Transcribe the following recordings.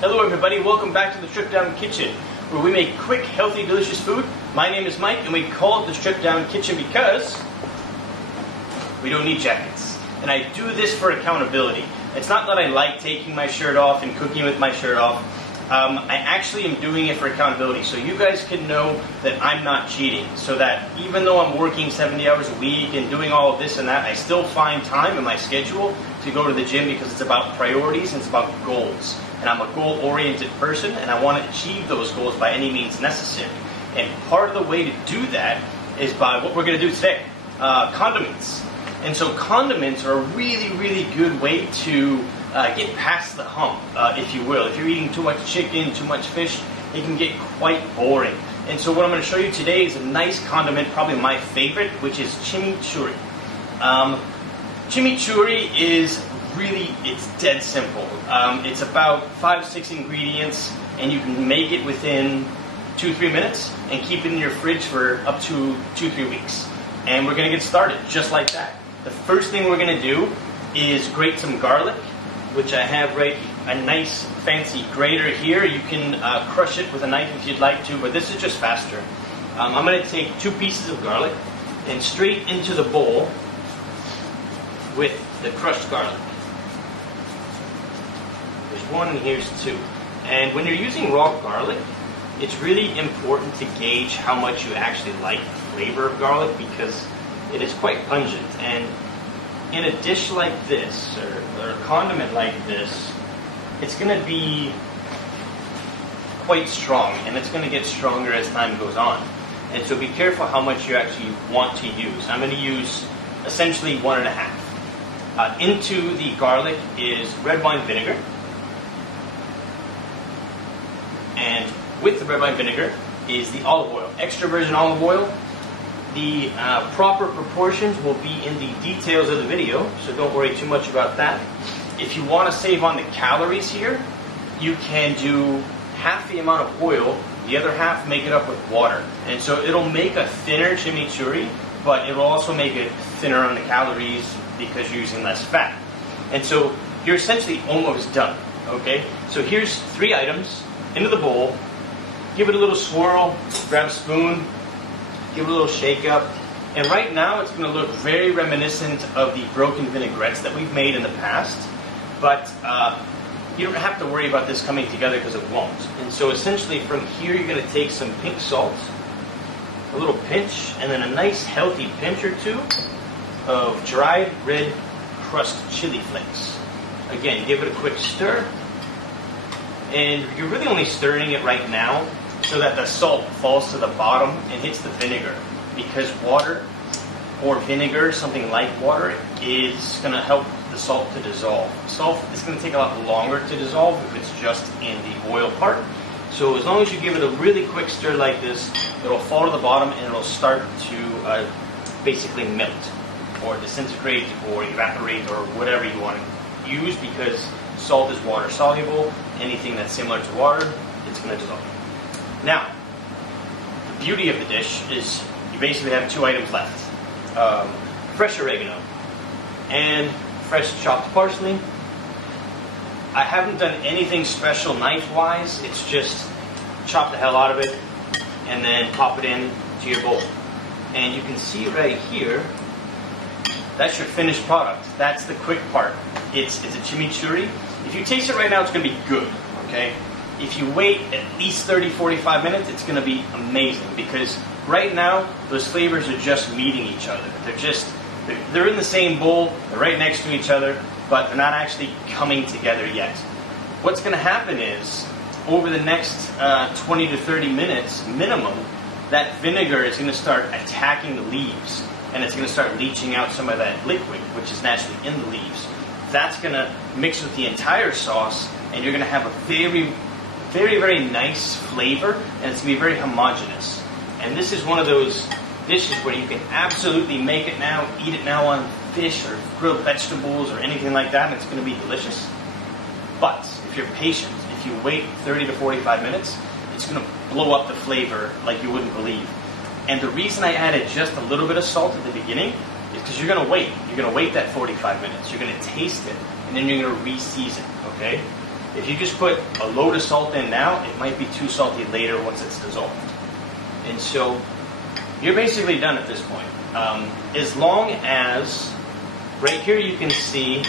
Hello everybody, welcome back to the Strip Down Kitchen, where we make quick, healthy, delicious food. My name is Mike, and we call it the Strip Down Kitchen because we don't need jackets. And I do this for accountability. It's not that I like taking my shirt off and cooking with my shirt off. I actually am doing it for accountability, so you guys can know that I'm not cheating, so that even though I'm working 70 hours a week and doing all of this and that, I still find time in my schedule to go to the gym because it's about priorities and it's about goals. And I'm a goal-oriented person, and I want to achieve those goals by any means necessary. And part of the way to do that is by what we're going to do today, condiments. And so condiments are a really, really good way to get past the hump, if you will. If you're eating too much chicken, too much fish, it can get quite boring. And so what I'm going to show you today is a nice condiment, probably my favorite, which is chimichurri. Chimichurri is really, it's dead simple. It's about 5-6 ingredients, and you can make it within 2-3 minutes and keep it in your fridge for up to 2-3 weeks. And we're going to get started just like that. The first thing we're going to do is grate some garlic, which I have right, a nice fancy grater here. You can crush it with a knife if you'd like to, but this is just faster. I'm going to take 2 pieces of garlic and straight into the bowl with the crushed garlic. There's 1 and here's 2. And when you're using raw garlic, it's really important to gauge how much you actually like the flavor of garlic because it is quite pungent. And in a dish like this, or a condiment like this, it's going to be quite strong, and it's going to get stronger as time goes on. And so be careful how much you actually want to use. I'm going to use essentially 1.5. Into the garlic is red wine vinegar. And with the red wine vinegar is the olive oil, extra virgin olive oil. The proper proportions will be in the details of the video, so don't worry too much about that. If you want to save on the calories here, you can do half the amount of oil, the other half make it up with water. And so it'll make a thinner chimichurri, but it'll also make it thinner on the calories because you're using less fat. And so you're essentially almost done, okay? So here's 3 items into the bowl. Give it a little swirl, grab a spoon, give it a little shake up. And right now it's going to look very reminiscent of the broken vinaigrettes that we've made in the past. But you don't have to worry about this coming together because it won't. And so essentially from here you're going to take some pink salt, a little pinch, and then a nice healthy pinch or 2 of dried red crushed chili flakes. Again, give it a quick stir. And you're really only stirring it right now so that the salt falls to the bottom and hits the vinegar. Because water or vinegar, something like water, is going to help the salt to dissolve. Salt is going to take a lot longer to dissolve if it's just in the oil part. So as long as you give it a really quick stir like this, it'll fall to the bottom and it'll start to basically melt or disintegrate or evaporate or whatever you want to use, because salt is water soluble. Anything that's similar to water, it's going to dissolve. Now, the beauty of the dish is you basically have 2 items left. Fresh oregano and fresh chopped parsley. I haven't done anything special knife-wise. It's just chop the hell out of it and then pop it in to your bowl. And you can see right here, that's your finished product. That's the quick part. It's a chimichurri. If you taste it right now, it's going to be good, okay? If you wait at least 30-45 minutes, it's going to be amazing, because right now, those flavors are just meeting each other. They're in the same bowl, they're right next to each other, but they're not actually coming together yet. What's going to happen is, over the next 20 to 30 minutes minimum, that vinegar is going to start attacking the leaves, and it's going to start leaching out some of that liquid, which is naturally in the leaves. That's going to mix with the entire sauce, and you're going to have a very, very, very nice flavor, and it's going to be very homogeneous. And this is one of those dishes where you can absolutely make it now, eat it now on fish or grilled vegetables or anything like that, and it's going to be delicious. But if you're patient, if you wait 30 to 45 minutes, it's going to blow up the flavor like you wouldn't believe. And the reason I added just a little bit of salt at the beginning is because you're going to wait. You're going to wait that 45 minutes. You're going to taste it, and then you're going to re-season, okay? If you just put a load of salt in now, it might be too salty later once it's dissolved. And so you're basically done at this point. As long as, right here you can see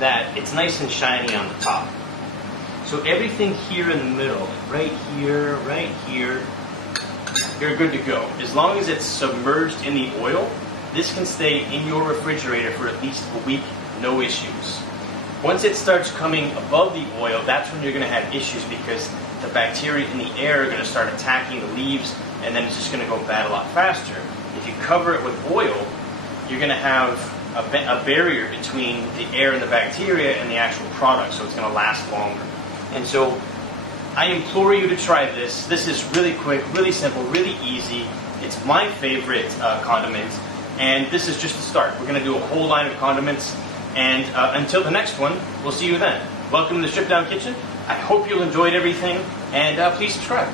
that it's nice and shiny on the top. So everything here in the middle, right here, you're good to go. As long as it's submerged in the oil, this can stay in your refrigerator for at least a week, no issues. Once it starts coming above the oil, that's when you're going to have issues because the bacteria in the air are going to start attacking the leaves, and then it's just going to go bad a lot faster. If you cover it with oil, you're going to have a barrier between the air and the bacteria and the actual product, so it's going to last longer. And so I implore you to try this. This is really quick, really simple, really easy. It's my favorite condiment, and this is just the start. We're going to do a whole line of condiments, and until the next one, we'll see you then. Welcome to the Strip Down Kitchen. I hope you enjoyed everything, and please subscribe.